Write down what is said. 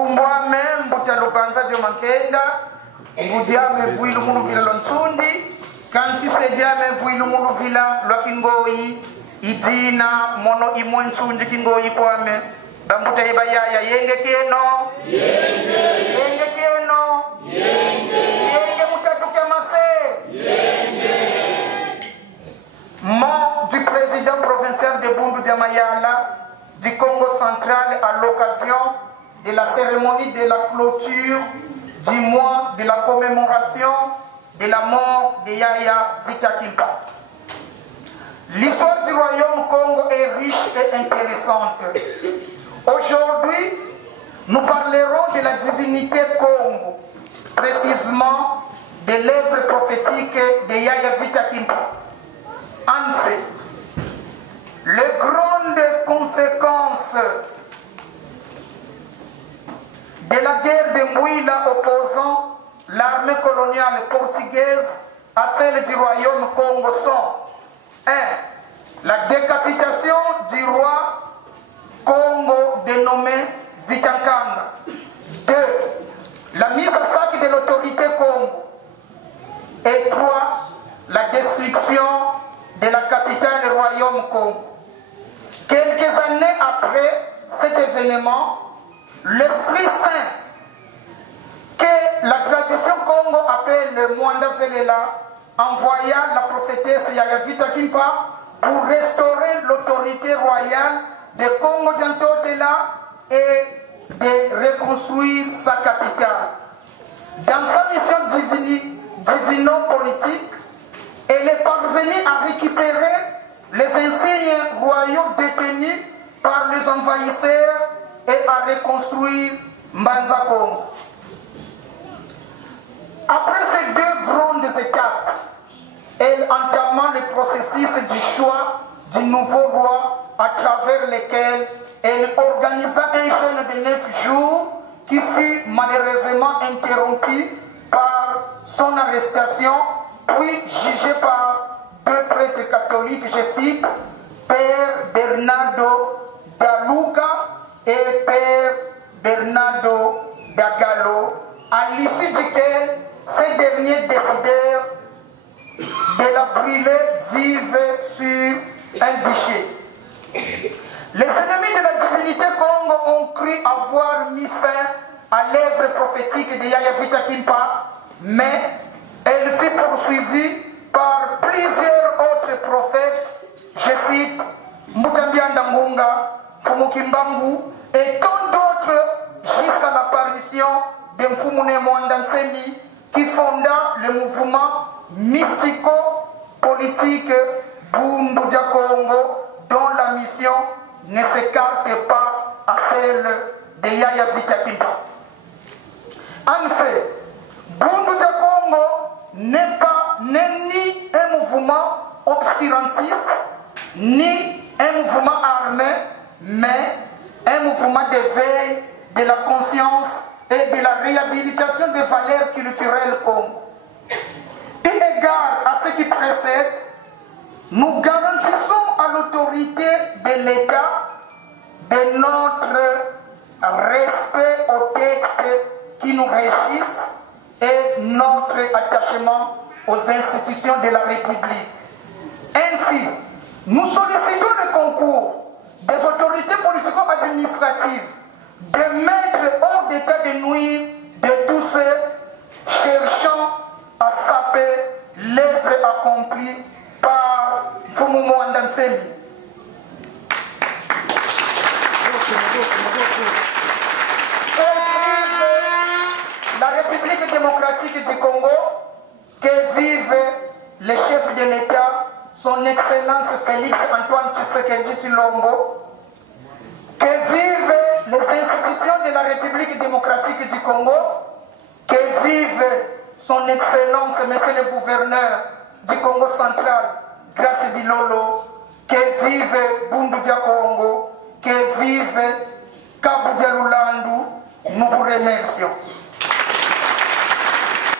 Mbwame mbutalopanza jo mankenda mbudiame vuilu mulu vila lonsundi kansi sediame vuilu mulu vila lwakingoyi idina mono imwe nsundi kingoyi kwame bambuta yeba yaya yenge keno yenge keno yenge mutatu kamase mot du président provincial de Bundu Diamayala du Congo central à l'occasion de la cérémonie de la clôture du mois de la commémoration de la mort de Yaya Vitakimpa. L'histoire du royaume Congo est riche et intéressante. Aujourd'hui, nous parlerons de la divinité Congo, précisément de l'œuvre prophétique de Yaya Vitakimpa. En fait, les grandes conséquences de la guerre de Mouila opposant l'armée coloniale portugaise à celle du royaume Congo sont 1. La décapitation du roi Congo dénommé Vitankamba. 2. La mise à sac de l'autorité Congo. Et 3. La destruction de la capitale du royaume Congo. Quelques années après cet événement, l'Esprit Saint, que la tradition Congo appelle le Mwanda Velela, envoya la prophétesse Yaya Vitakimpa pour restaurer l'autorité royale de Congo Diantotela et de reconstruire sa capitale. Dans sa mission divino-politique, elle est parvenue à récupérer les insignes royaux détenus par les envahisseurs et à reconstruire Mbanza Congo. Après ces deux grandes étapes, elle entama le processus du choix du nouveau roi à travers lequel elle organisa un jeûne de 9 jours qui fut malheureusement interrompu par son arrestation, puis jugé par deux prêtres catholiques, je cite, Père Bernardo Daluca et Père Bernardo Dagalo, à l'issue duquel ces derniers décidèrent de la brûler vive sur un bûcher. Les ennemis de la divinité Congo ont cru avoir mis fin à l'œuvre prophétique de Yaya Vitakimpa, mais elle fut poursuivie par plusieurs autres prophètes, je cite, Mukambianda Munga, Fumukimbangu, et tant d'autres jusqu'à l'apparition de Mfumune Mwandansemi qui fonda le mouvement mystico-politique Bundu Congo, dont la mission ne s'écarte pas à celle de Yaya Vitakimpa. En fait, Bundu Congo n'est ni un mouvement obscurantiste, ni un mouvement armé, mais un mouvement d'éveil de la conscience et de la réhabilitation des valeurs culturelles Congo. Eu égard à ce qui précède, nous garantissons à l'autorité de l'État de notre respect aux textes qui nous régissent et notre attachement aux institutions de la République. Ainsi, nous sollicitons le concours des autorités politico-administratives de mettre hors d'état de nuire de tous ceux cherchant à saper l'œuvre accomplie par Fumu Mwandansemi. La République démocratique du Congo, que vive le chef de l'État, son Excellence Félix Antoine Tshisekedi Tshilombo, que vivent les institutions de la République démocratique du Congo, que vive son Excellence Monsieur le gouverneur du Congo central, Grace Bilolo, que vive Bundu Congo, que vive Kabu Dialulandu, nous vous remercions.